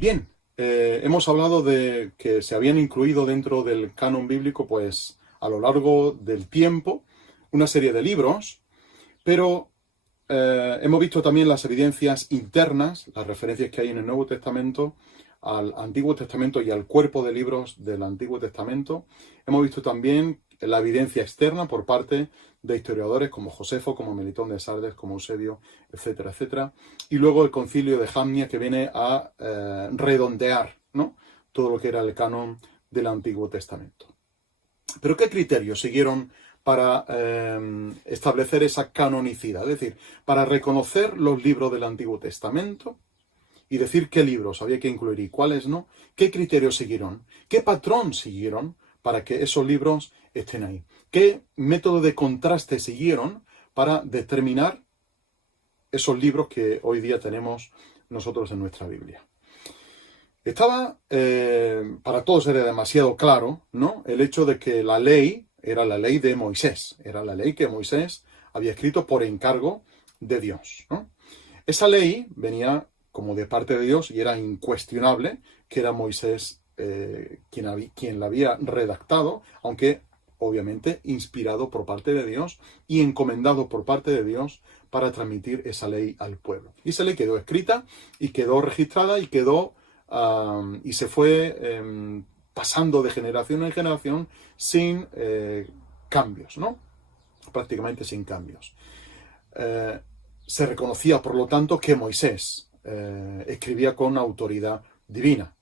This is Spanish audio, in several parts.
Bien, hemos hablado de que se habían incluido dentro del canon bíblico, pues a lo largo del tiempo, una serie de libros, pero hemos visto también las evidencias internas, las referencias que hay en el Nuevo Testamento, al Antiguo Testamento y al cuerpo de libros del Antiguo Testamento. Hemos visto también la evidencia externa por parte de historiadores como Josefo, como Melitón de Sardes, como Eusebio, etcétera, etcétera. Y luego el concilio de Jamnia, que viene a redondear, ¿no?, todo lo que era el canon del Antiguo Testamento. ¿Pero qué criterios siguieron para establecer esa canonicidad? Es decir, para reconocer los libros del Antiguo Testamento y decir qué libros había que incluir y cuáles no. ¿Qué criterios siguieron? ¿Qué patrón siguieron para que esos libros estén ahí? ¿Qué método de contraste siguieron para determinar esos libros que hoy día tenemos nosotros en nuestra Biblia? Estaba, para todos era demasiado claro, ¿no?, el hecho de que la ley era la ley de Moisés, era la ley que Moisés había escrito por encargo de Dios, ¿no? Esa ley venía como de parte de Dios y era incuestionable que era Moisés quien la había redactado, aunque obviamente inspirado por parte de Dios y encomendado por parte de Dios para transmitir esa ley al pueblo. Y esa ley quedó escrita y quedó registrada y quedó y se fue pasando de generación en generación sin cambios, ¿no? Prácticamente sin cambios. Se reconocía, por lo tanto, que Moisés escribía con autoridad divina.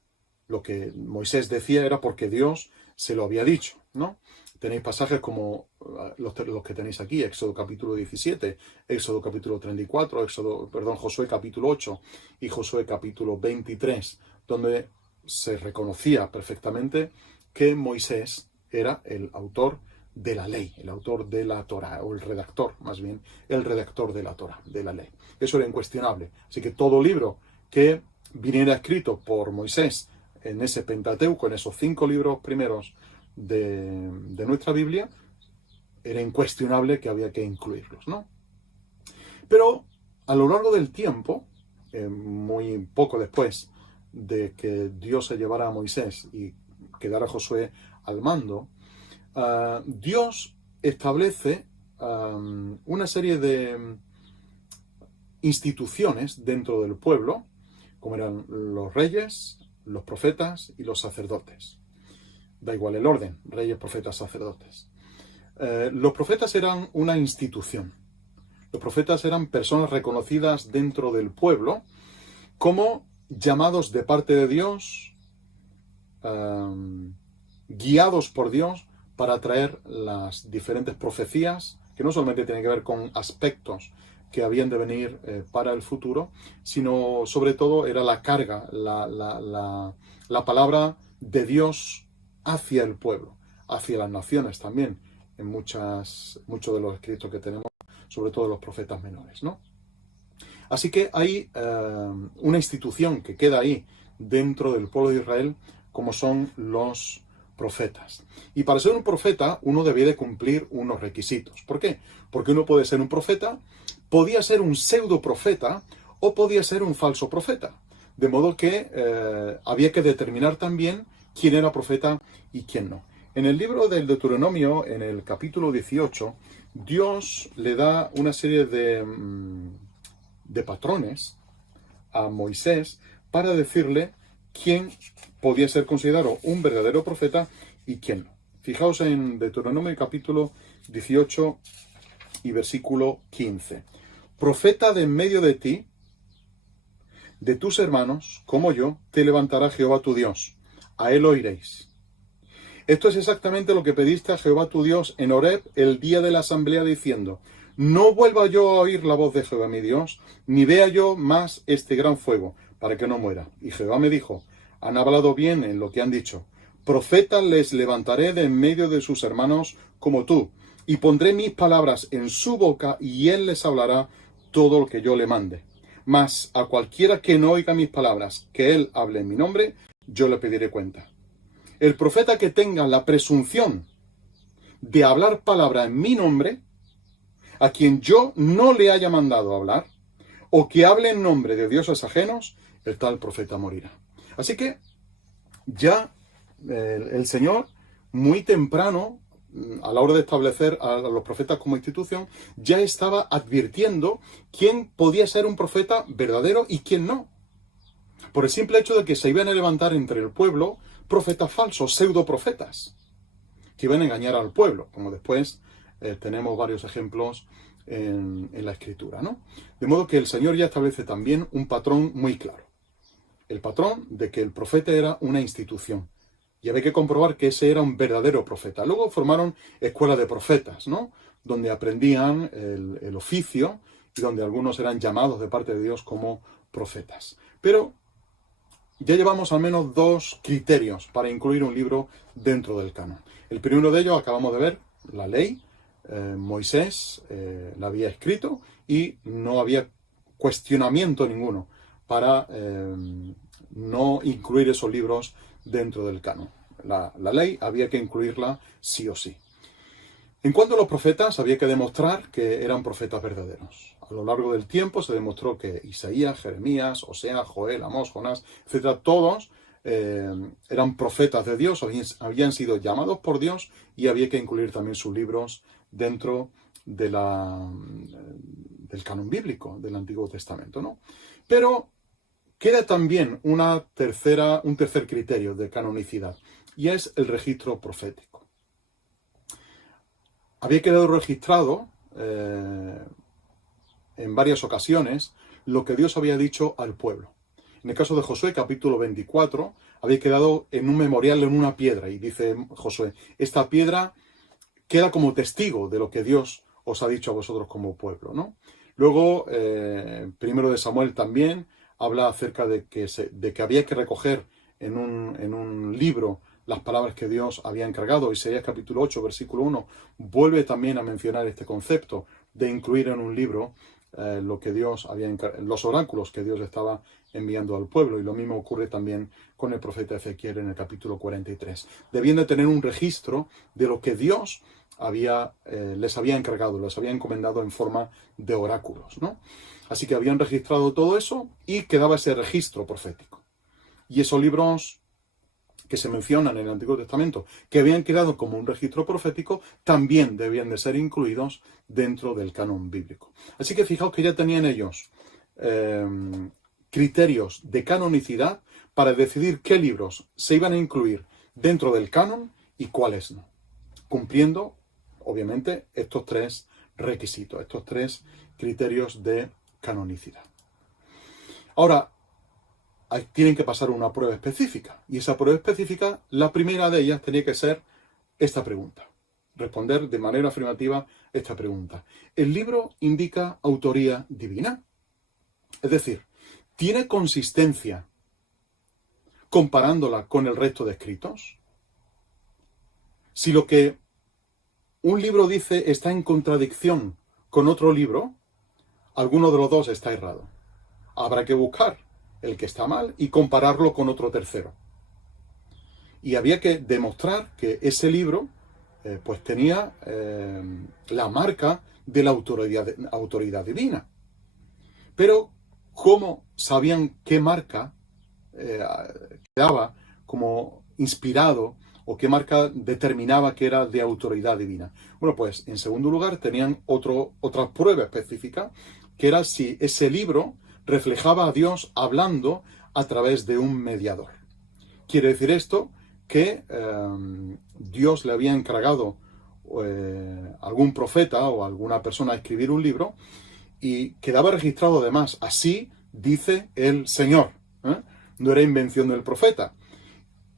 Lo que Moisés decía era porque Dios se lo había dicho, ¿no? Tenéis pasajes como los que tenéis aquí, Éxodo capítulo 17, Éxodo capítulo 34, Josué capítulo 8 y Josué capítulo 23, donde se reconocía perfectamente que Moisés era el autor de la ley, el autor de la Torá, o el redactor, más bien, el redactor de la Torá, de la ley. Eso era incuestionable. Así que todo libro que viniera escrito por Moisés en ese Pentateuco, en esos 5 libros primeros de nuestra Biblia, era incuestionable que había que incluirlos, ¿no? Pero a lo largo del tiempo, muy poco después de que Dios se llevara a Moisés y quedara Josué al mando, Dios establece una serie de instituciones dentro del pueblo, como eran los reyes, los profetas y los sacerdotes. Da igual el orden, reyes, profetas, sacerdotes. Los profetas eran una institución. Los profetas eran personas reconocidas dentro del pueblo como llamados de parte de Dios, guiados por Dios para traer las diferentes profecías, que no solamente tienen que ver con aspectos que habían de venir para el futuro, sino sobre todo era la carga, la palabra de Dios hacia el pueblo, hacia las naciones también, en muchos de los escritos que tenemos, sobre todo los profetas menores, ¿no? Así que hay una institución que queda ahí dentro del pueblo de Israel, como son los profetas. Y para ser un profeta, uno debía de cumplir unos requisitos. ¿Por qué? Porque uno puede ser un profeta, podía ser un pseudo profeta o podía ser un falso profeta. De modo que había que determinar también quién era profeta y quién no. En el libro del Deuteronomio, en el capítulo 18, Dios le da una serie de patrones a Moisés para decirle quién podía ser considerado un verdadero profeta y quién no. Fijaos en Deuteronomio capítulo 18 y versículo 15. Profeta de en medio de ti, de tus hermanos, como yo, te levantará Jehová tu Dios. A él oiréis. Esto es exactamente lo que pediste a Jehová tu Dios en Horeb el día de la asamblea, diciendo: no vuelva yo a oír la voz de Jehová mi Dios, ni vea yo más este gran fuego, para que no muera. Y Jehová me dijo: han hablado bien en lo que han dicho. Profetas les levantaré de en medio de sus hermanos como tú, y pondré mis palabras en su boca, y él les hablará todo lo que yo le mande. Mas a cualquiera que no oiga mis palabras, que él hable en mi nombre, yo le pediré cuenta. El profeta que tenga la presunción de hablar palabra en mi nombre, a quien yo no le haya mandado hablar, o que hable en nombre de dioses ajenos, el tal profeta morirá. Así que ya el Señor, muy temprano, a la hora de establecer a los profetas como institución, ya estaba advirtiendo quién podía ser un profeta verdadero y quién no. Por el simple hecho de que se iban a levantar entre el pueblo profetas falsos, pseudoprofetas, que iban a engañar al pueblo, como después tenemos varios ejemplos en la Escritura, ¿no? De modo que el Señor ya establece también un patrón muy claro. El patrón de que el profeta era una institución. Y había que comprobar que ese era un verdadero profeta. Luego formaron escuelas de profetas, ¿no? Donde aprendían el oficio y donde algunos eran llamados de parte de Dios como profetas. Pero ya llevamos al menos 2 criterios para incluir un libro dentro del canon. El primero de ellos acabamos de ver, la ley. Moisés la había escrito y no había cuestionamiento ninguno para no incluir esos libros dentro del canon. La ley había que incluirla sí o sí. En cuanto a los profetas, había que demostrar que eran profetas verdaderos. A lo largo del tiempo se demostró que Isaías, Jeremías, Oseas, Joel, Amós, Jonás, etcétera, todos eran profetas de Dios, habían sido llamados por Dios y había que incluir también sus libros dentro de del canon bíblico del Antiguo Testamento, ¿no? Pero queda también un tercer criterio de canonicidad, y es el registro profético. Había quedado registrado en varias ocasiones lo que Dios había dicho al pueblo. En el caso de Josué, capítulo 24, había quedado en un memorial en una piedra, y dice Josué, esta piedra queda como testigo de lo que Dios os ha dicho a vosotros como pueblo, ¿no? Luego, primero de Samuel también habla acerca de que había que recoger en un libro las palabras que Dios había encargado. Isaías capítulo 8, versículo 1, vuelve también a mencionar este concepto de incluir en un libro lo que Dios los oráculos que Dios estaba enviando al pueblo, y lo mismo ocurre también con el profeta Ezequiel en el capítulo 43. Debían de tener un registro de lo que Dios les había encargado, les había encomendado en forma de oráculos, ¿no? Así que habían registrado todo eso y quedaba ese registro profético. Y esos libros que se mencionan en el Antiguo Testamento, que habían quedado como un registro profético, también debían de ser incluidos dentro del canon bíblico. Así que fijaos que ya tenían ellos criterios de canonicidad para decidir qué libros se iban a incluir dentro del canon y cuáles no, cumpliendo, obviamente, estos 3 requisitos, estos 3 criterios de canonicidad. Ahora, tienen que pasar una prueba específica, y esa prueba específica, la primera de ellas tenía que ser esta pregunta, responder de manera afirmativa esta pregunta. ¿El libro indica autoría divina? Es decir, ¿tiene consistencia comparándola con el resto de escritos? Si lo que un libro dice está en contradicción con otro libro, alguno de los dos está errado. Habrá que buscar el que está mal y compararlo con otro tercero. Y había que demostrar que ese libro pues tenía la marca de la autoridad divina. Pero ¿cómo sabían qué marca quedaba como inspirado o qué marca determinaba que era de autoridad divina? Bueno, pues en segundo lugar tenían otra prueba específica, que era si ese libro reflejaba a Dios hablando a través de un mediador. Quiere decir esto que Dios le había encargado a algún profeta o a alguna persona a escribir un libro, y quedaba registrado además, así dice el Señor. No era invención del profeta.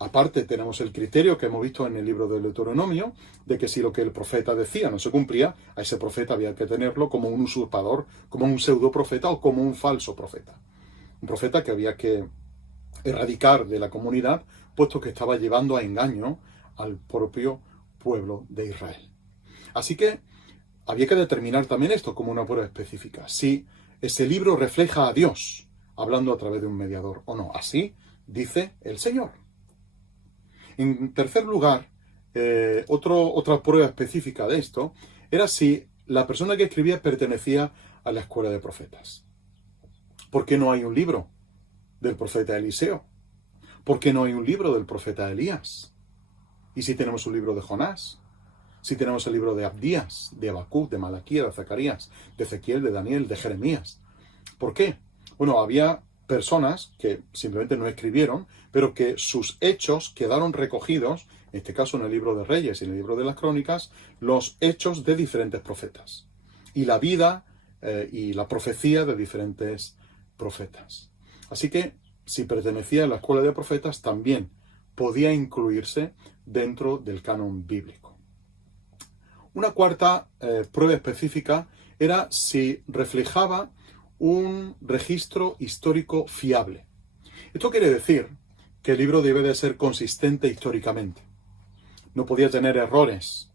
Aparte tenemos el criterio que hemos visto en el libro del Deuteronomio, de que si lo que el profeta decía no se cumplía, a ese profeta había que tenerlo como un usurpador, como un pseudoprofeta o como un falso profeta. Un profeta que había que erradicar de la comunidad, puesto que estaba llevando a engaño al propio pueblo de Israel. Así que había que determinar también esto como una prueba específica. Si ese libro refleja a Dios hablando a través de un mediador o no. Así dice el Señor. En tercer lugar, otra prueba específica de esto era si la persona que escribía pertenecía a la escuela de profetas. ¿Por qué no hay un libro del profeta Eliseo? ¿Por qué no hay un libro del profeta Elías? ¿Y si tenemos un libro de Jonás? Si tenemos el libro de Abdías, de Habacuc, de Malaquías, de Zacarías, de Ezequiel, de Daniel, de Jeremías. ¿Por qué? Bueno, había personas que simplemente no escribieron, pero que sus hechos quedaron recogidos, en este caso en el libro de Reyes y en el libro de las Crónicas, los hechos de diferentes profetas. Y la vida y la profecía de diferentes profetas. Así que, si pertenecía a la escuela de profetas, también podía incluirse dentro del canon bíblico. Una cuarta prueba específica era si reflejaba un registro histórico fiable. Esto quiere decir que el libro debe de ser consistente históricamente. No podía tener errores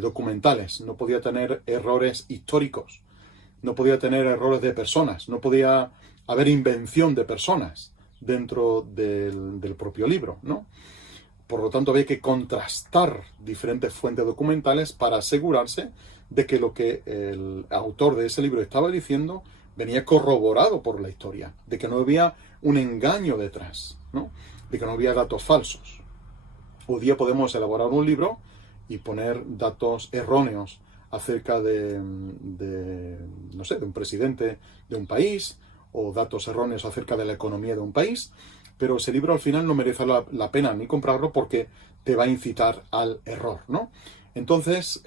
documentales, no podía tener errores históricos, no podía tener errores de personas, no podía haber invención de personas dentro del propio libro, ¿no? Por lo tanto, había que contrastar diferentes fuentes documentales para asegurarse de que lo que el autor de ese libro estaba diciendo venía corroborado por la historia, de que no había un engaño detrás, ¿no? De que no había datos falsos. Hoy día podemos elaborar un libro y poner datos erróneos acerca no sé, de un presidente de un país, o datos erróneos acerca de la economía de un país, pero ese libro al final no merece la pena ni comprarlo porque te va a incitar al error, ¿no? Entonces,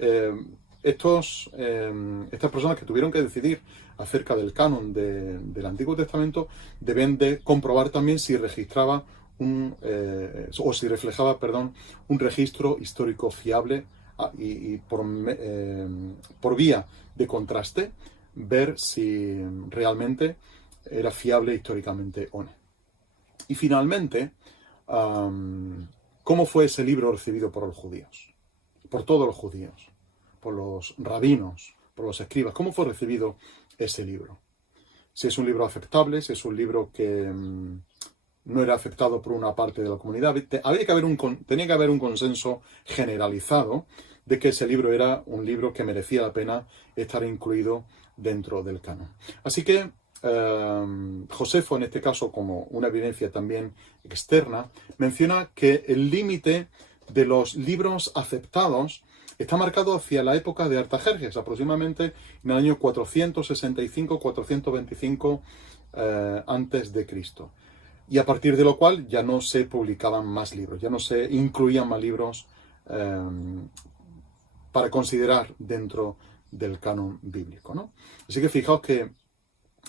estas personas que tuvieron que decidir acerca del canon del Antiguo Testamento deben de comprobar también si registraba si reflejaba, un registro histórico fiable y por vía de contraste ver si realmente era fiable históricamente o no. Y finalmente, ¿cómo fue ese libro recibido por los judíos? Por todos los judíos, por los rabinos, por los escribas. ¿Cómo fue recibido ese libro? Si es un libro aceptable, si es un libro que no era aceptado por una parte de la comunidad, tenía que haber un consenso generalizado de que ese libro era un libro que merecía la pena estar incluido dentro del canon. Así que Josefo, en este caso, como una evidencia también externa, menciona que el límite de los libros aceptados está marcado hacia la época de Artajerjes, aproximadamente en el año 465-425 antes de Cristo. Y a partir de lo cual ya no se publicaban más libros, ya no se incluían más libros para considerar dentro del canon bíblico, ¿no? Así que fijaos que,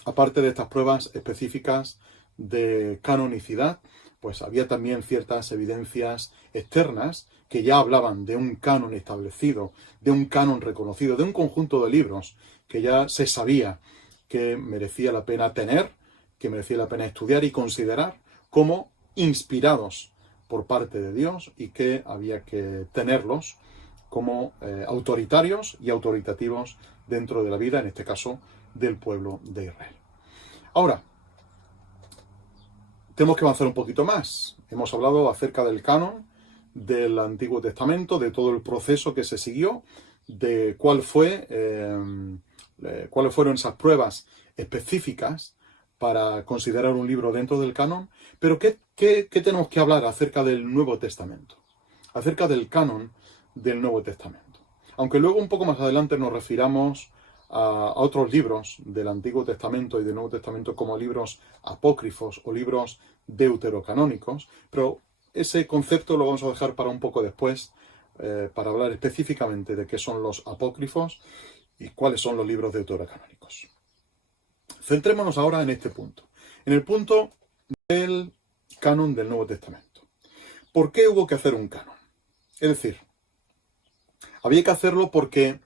aparte de estas pruebas específicas de canonicidad, pues había también ciertas evidencias externas que ya hablaban de un canon establecido, de un canon reconocido, de un conjunto de libros que ya se sabía que merecía la pena tener, que merecía la pena estudiar y considerar como inspirados por parte de Dios y que había que tenerlos como autoritarios y autoritativos dentro de la vida, en este caso, del pueblo de Israel. Ahora, tenemos que avanzar un poquito más. Hemos hablado acerca del canon del Antiguo Testamento, de todo el proceso que se siguió, de cuáles fueron esas pruebas específicas para considerar un libro dentro del canon. Pero ¿qué tenemos que hablar acerca del Nuevo Testamento? Acerca del canon del Nuevo Testamento. Aunque luego un poco más adelante nos refiramos a otros libros del Antiguo Testamento y del Nuevo Testamento como libros apócrifos o libros deuterocanónicos, pero ese concepto lo vamos a dejar para un poco después, para hablar específicamente de qué son los apócrifos y cuáles son los libros deuterocanónicos. Centrémonos ahora en este punto, en el punto del canon del Nuevo Testamento. ¿Por qué hubo que hacer un canon? Es decir, había que hacerlo porque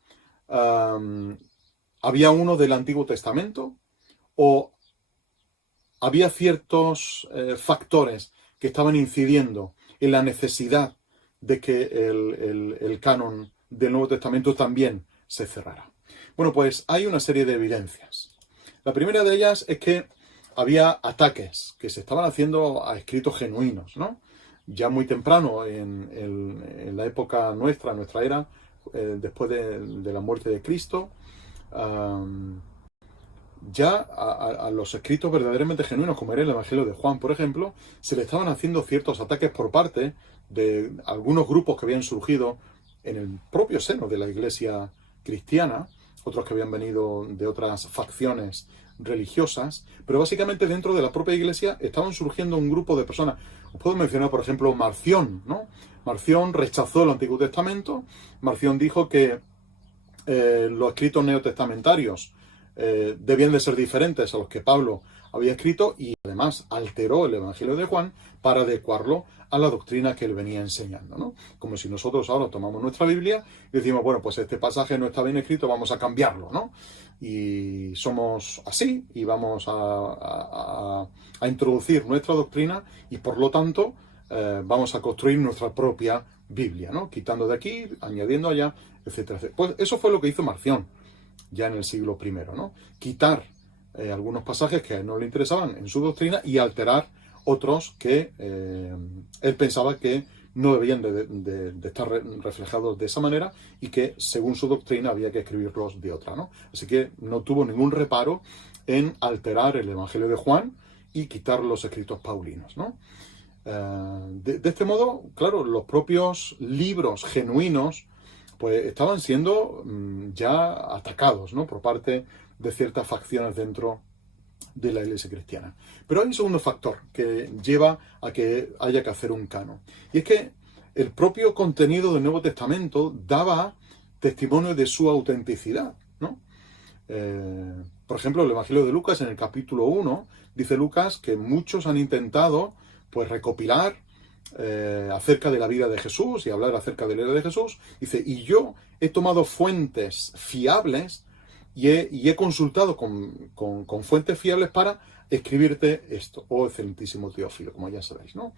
había uno del Antiguo Testamento, o había ciertos factores que estaban incidiendo en la necesidad de que el canon del Nuevo Testamento también se cerrara. Bueno, pues hay una serie de evidencias. La primera de ellas es que había ataques que se estaban haciendo a escritos genuinos, ¿no? Ya muy temprano, en la época nuestra era, después de la muerte de Cristo, ya a los escritos verdaderamente genuinos, como era el Evangelio de Juan, por ejemplo, se le estaban haciendo ciertos ataques por parte de algunos grupos que habían surgido en el propio seno de la Iglesia cristiana, otros que habían venido de otras facciones religiosas, pero básicamente dentro de la propia Iglesia estaban surgiendo un grupo de personas. Os puedo mencionar, por ejemplo, Marción, ¿no? Marción rechazó el Antiguo Testamento. Marción dijo que los escritos neotestamentarios debían de ser diferentes a los que Pablo había escrito, y además alteró el Evangelio de Juan para adecuarlo a la doctrina que él venía enseñando, ¿no? Como si nosotros ahora tomamos nuestra Biblia y decimos, bueno, pues este pasaje no está bien escrito, vamos a cambiarlo, ¿no? Y somos así y vamos a introducir nuestra doctrina y por lo tanto vamos a construir nuestra propia Biblia, ¿no? Quitando de aquí, añadiendo allá, etcétera, etcétera. Pues eso fue lo que hizo Marción ya en el siglo I, ¿no? Quitar algunos pasajes que a él no le interesaban en su doctrina y alterar otros que él pensaba que no debían de estar reflejados de esa manera y que según su doctrina había que escribirlos de otra, ¿no? Así que no tuvo ningún reparo en alterar el Evangelio de Juan y quitar los escritos paulinos, ¿no? De este modo, claro, los propios libros genuinos pues estaban siendo ya atacados, ¿no? Por parte de ciertas facciones dentro de la Iglesia cristiana. Pero hay un segundo factor que lleva a que haya que hacer un canon. Y es que el propio contenido del Nuevo Testamento daba testimonio de su autenticidad, ¿no? Por ejemplo, el Evangelio de Lucas, en el capítulo 1, dice Lucas que muchos han intentado pues recopilar acerca de la vida de Jesús y hablar acerca de la vida de Jesús. Dice, y yo he tomado fuentes fiables y he consultado con fuentes fiables para escribirte esto, oh excelentísimo Teófilo, como ya sabéis, ¿no?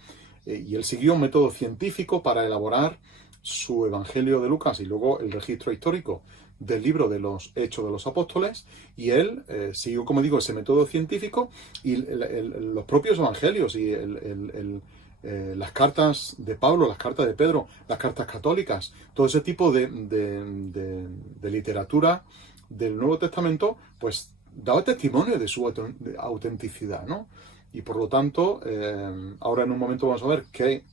Y él siguió un método científico para elaborar su Evangelio de Lucas y luego el registro histórico del libro de los Hechos de los Apóstoles, y él siguió, como digo, ese método científico, y los propios evangelios y las cartas de Pablo, las cartas de Pedro, las cartas católicas, todo ese tipo de literatura del Nuevo Testamento, pues daba testimonio de su autenticidad, ¿no? Y por lo tanto, ahora en un momento vamos a ver qué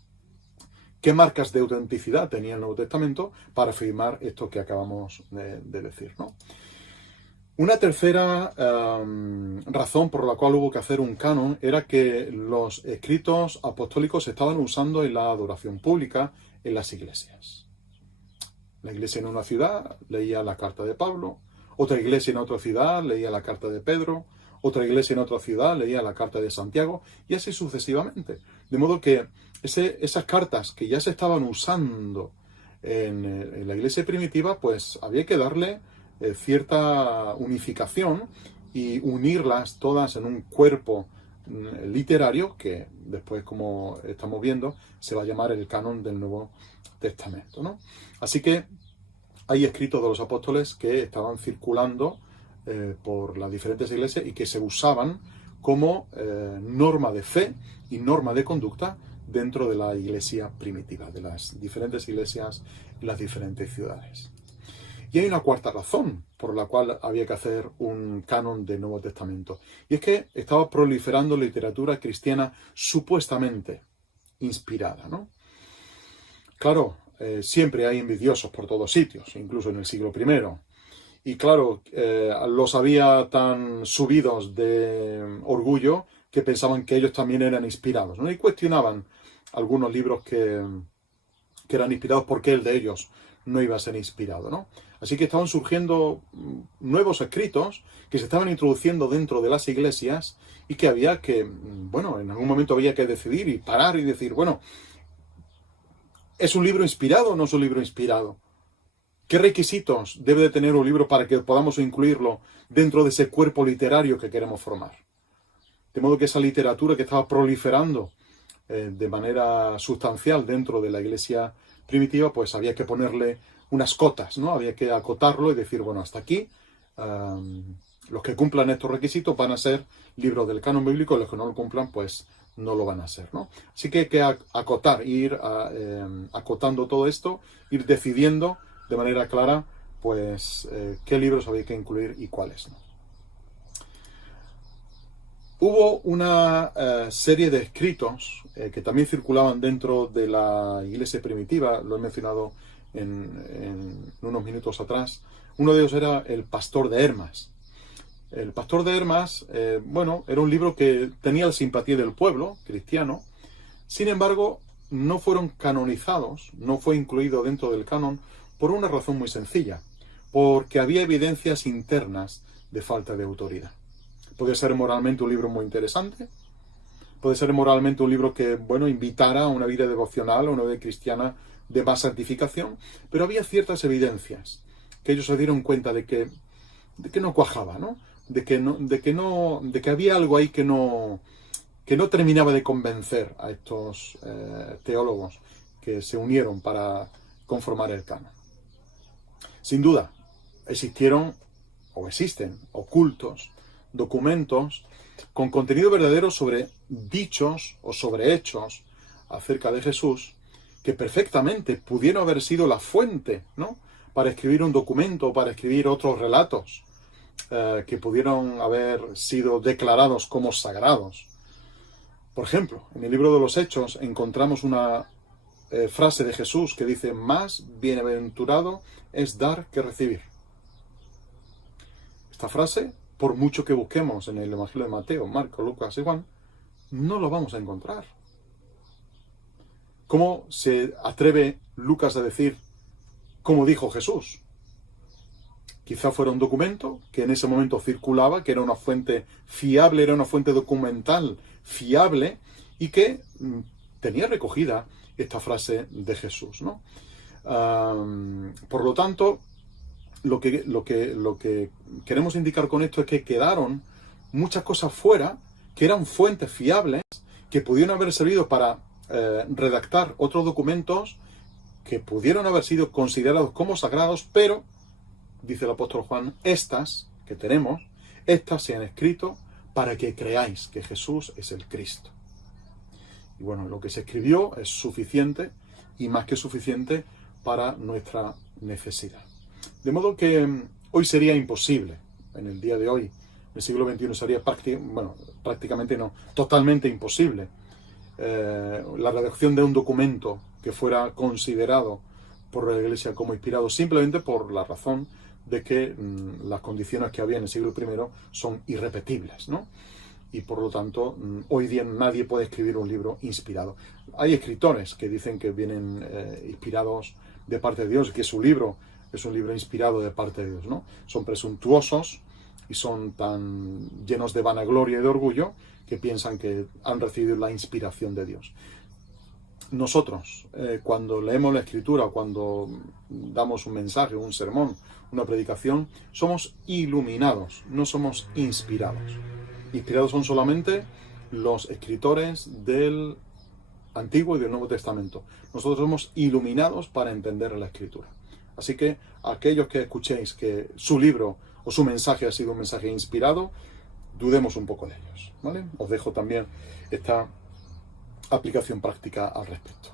marcas de autenticidad tenía el Nuevo Testamento para afirmar esto que acabamos de decir, ¿no? Una tercera razón por la cual hubo que hacer un canon era que los escritos apostólicos se estaban usando en la adoración pública en las iglesias. La iglesia en una ciudad leía la carta de Pablo, otra iglesia en otra ciudad leía la carta de Pedro, otra iglesia en otra ciudad leía la carta de Santiago, y así sucesivamente. De modo que esas cartas que ya se estaban usando en la iglesia primitiva, pues había que darle cierta unificación y unirlas todas en un cuerpo literario que después, como estamos viendo, se va a llamar el canon del Nuevo Testamento, ¿no? Así que hay escritos de los apóstoles que estaban circulando por las diferentes iglesias y que se usaban como norma de fe y norma de conducta dentro de la iglesia primitiva, de las diferentes iglesias en las diferentes ciudades. Y hay una cuarta razón por la cual había que hacer un canon del Nuevo Testamento. Y es que estaba proliferando literatura cristiana supuestamente inspirada, ¿no? Claro, siempre hay envidiosos por todos sitios, incluso en el siglo I. Y claro, los había tan subidos de orgullo que pensaban que ellos también eran inspirados, ¿no? Y cuestionaban algunos libros que eran inspirados porque el de ellos no iba a ser inspirado, ¿no? Así que estaban surgiendo nuevos escritos que se estaban introduciendo dentro de las iglesias y que había que, bueno, en algún momento había que decidir y parar y decir, bueno, ¿es un libro inspirado o no es un libro inspirado? ¿Qué requisitos debe de tener un libro para que podamos incluirlo dentro de ese cuerpo literario que queremos formar? De modo que esa literatura que estaba proliferando de manera sustancial dentro de la iglesia primitiva, pues había que ponerle unas cotas, ¿no? Había que acotarlo y decir, bueno, hasta aquí los que cumplan estos requisitos van a ser libros del canon bíblico, los que no lo cumplan, pues no lo van a ser, ¿no? Así que hay que acotar, ir acotando todo esto, ir decidiendo de manera clara, pues, qué libros había que incluir y cuáles no. Hubo una serie de escritos que también circulaban dentro de la iglesia primitiva, lo he mencionado en unos minutos atrás. Uno de ellos era El Pastor de Hermas. El Pastor de Hermas, era un libro que tenía la simpatía del pueblo cristiano. Sin embargo, no fueron canonizados, no fue incluido dentro del canon por una razón muy sencilla, porque había evidencias internas de falta de autoridad. Puede ser moralmente un libro muy interesante, puede ser moralmente un libro que, invitara a una vida devocional, a una vida cristiana de más santificación, pero había ciertas evidencias que ellos se dieron cuenta de que no cuajaba, ¿no? De que había algo ahí que no terminaba de convencer a estos teólogos que se unieron para conformar el canon. Sin duda, existieron o existen ocultos documentos con contenido verdadero sobre dichos o sobre hechos acerca de Jesús que perfectamente pudieron haber sido la fuente, ¿no?, para escribir un documento o para escribir otros relatos que pudieron haber sido declarados como sagrados. Por ejemplo, en el libro de los Hechos encontramos una frase de Jesús que dice: más bienaventurado es dar que recibir. Esta frase, por mucho que busquemos en el Evangelio de Mateo, Marcos, Lucas y Juan, no lo vamos a encontrar. ¿Cómo se atreve Lucas a decir cómo dijo Jesús? Quizá fuera un documento que en ese momento circulaba, que era una fuente fiable, era una fuente documental fiable y que tenía recogida esta frase de Jesús, ¿no? Por lo tanto, lo que queremos indicar con esto es que quedaron muchas cosas fuera que eran fuentes fiables que pudieron haber servido para redactar otros documentos que pudieron haber sido considerados como sagrados, pero, dice el apóstol Juan, estas que tenemos, estas se han escrito para que creáis que Jesús es el Cristo. Y lo que se escribió es suficiente y más que suficiente para nuestra necesidad. De modo que hoy sería imposible, en el día de hoy, en el siglo XXI sería prácticamente no, totalmente imposible, la redacción de un documento que fuera considerado por la Iglesia como inspirado, simplemente por la razón de que las condiciones que había en el siglo I son irrepetibles, ¿no? Y por lo tanto, hoy día nadie puede escribir un libro inspirado. Hay escritores que dicen que vienen inspirados de parte de Dios, que su libro es un libro inspirado de parte de Dios, ¿no? Son presuntuosos y son tan llenos de vanagloria y de orgullo que piensan que han recibido la inspiración de Dios. Nosotros, cuando leemos la Escritura, cuando damos un mensaje, un sermón, una predicación, somos iluminados, no somos inspirados. Inspirados son solamente los escritores del Antiguo y del Nuevo Testamento. Nosotros somos iluminados para entender la Escritura. Así que aquellos que escuchéis que su libro o su mensaje ha sido un mensaje inspirado, dudemos un poco de ellos, ¿vale? Os dejo también esta aplicación práctica al respecto.